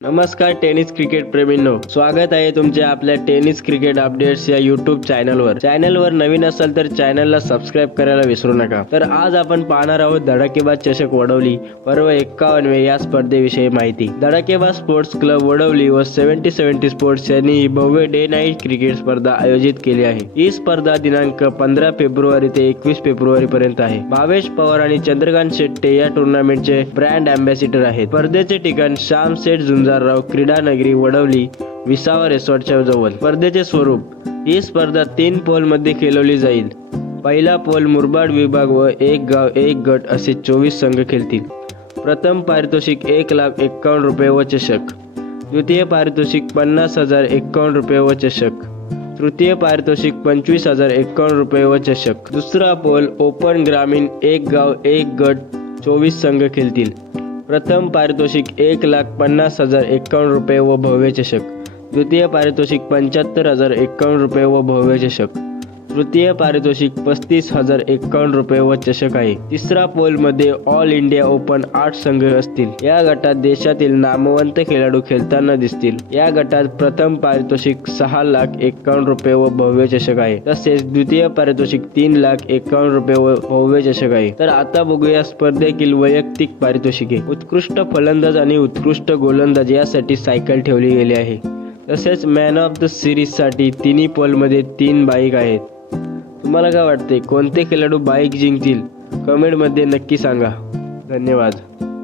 नमस्कार tennis cricket प्रेमींनो, स्वागत आहे तुमचे आपल्या टेनिस क्रिकेट अपडेट्स या यूट्यूब चॅनलवर नवीन असाल तर चॅनलला सबस्क्राईब करायला विसरू नका। तर आज आपण पाहणार आहोत धडाकेबाज चषक वडवली पर्व 51 या स्पर्धेविषयी माहिती। धडाकेबाज स्पोर्ट्स क्लब वडवली व 70 स्पोर्ट्स यांनी ही भव्य डे नाईट क्रिकेट स्पर्धा आयोजित केली आहे। ही स्पर्धा दिनांक 15 फेब्रुवारी ते 21 फेब्रुवारी पर्यंत आहे। भावेश पवार आणि चंद्रकांत शेट्टे या टुर्नामेंटचे ब्रँड अँबॅसिडर आहेत। स्पर्धेचे ठिकाण श्याम सेठ झुंजारराव क्रीडा नगरी वडवली विसावा रिसॉर्टच्या जवळ। स्पर्धेचे स्वरूप, ही स्पर्धा 3 पोल मध्ये खेळवली जाईल। पहिला पोल मुरबाड विभाग व एक गाव एक गट असे 24 संघ खेळतील। प्रथम पारितोषिक 1,51,000 रुपये व चषक। द्वितीय पारितोषिक 50,051 रुपये व चषक। तृतीय पारितोषिक 25,051 रुपये व चषक। दुसरा पोल ओपन ग्रामीण एक गाव एक गट 24 संघ खेळतील। प्रथम पारितोषिक 1,50,051 रुपये व भव्य चषक। द्वितीय पारितोषिक 75,051 रुपये व भव्य चषक। तृतीय पारितोषिक 35,051 रुपये व चषक आहे। तिसरा पोल मध्ये ऑल इंडिया ओपन 8 संघ असतील। या गटात देशातील नामवंत खेळाडू खेळताना दिसतील। या गटात प्रथम पारितोषिक 6,51,000 रुपये व भव्य चषक आहे, तसेच द्वितीय पारितोषिक 3,51,000 रुपये व भव्य चषक आहे। तर आता बघूया स्पर्धेतील वैयक्तिक पारितोषिके। उत्कृष्ट फलंदाज आणि उत्कृष्ट गोलंदाज यासाठी सायकल ठेवली गेली आहे। तसेच मॅन ऑफ द सिरीज साठी तिन्ही पोल मध्ये 3 बाईक आहेत। तुम्हाला काय वाटते, कोणते खेळाडू बाईक जिंकतील? कमेंट मध्ये नक्की सांगा। धन्यवाद।